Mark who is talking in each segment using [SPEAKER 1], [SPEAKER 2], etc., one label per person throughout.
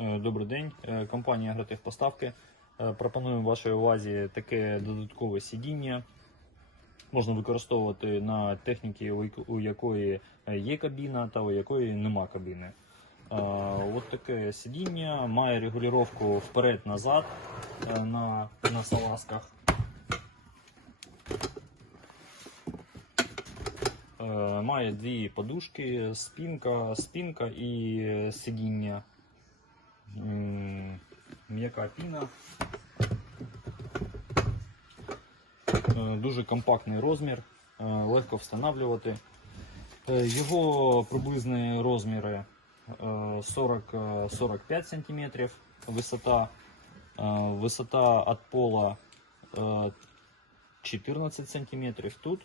[SPEAKER 1] Е, Добрий день, Е, компанія Агротехпоставки. Е, Пропонуємо вашій увазі таке додаткове сидіння. Можна використовувати на техніці, у якої є кабіна та у якої нема кабіни. От таке сидіння має регулювання вперед-назад на, на салазках. Має дві подушки, спинка, спинка і сидіння. М, М'яка піна. Е, Дуже компактний розмір, е, легко встановлювати. Е, Його приблизні розміри е, 40, е, 45 см висота. Е, Висота від пола е, 14 см тут.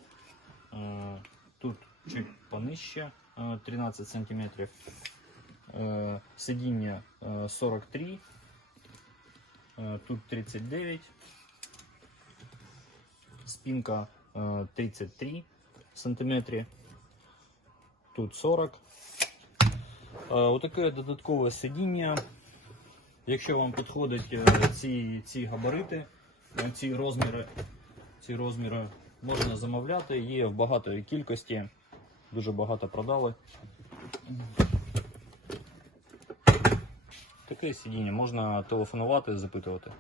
[SPEAKER 1] Е, Тут чуть понижче е, 13 см. Е, Сидіння е, 43, е, тут 39, спинка е, 33 сантиметри, тут 40. Е, Отаке додаткове сидіння. Якщо вам підходять е, ці, ці габарити, е, ці розміри, ці розміри можна замовляти, є в багатої кількості, дуже багато продали. Таке сидіння можна телефонувати, запитувати.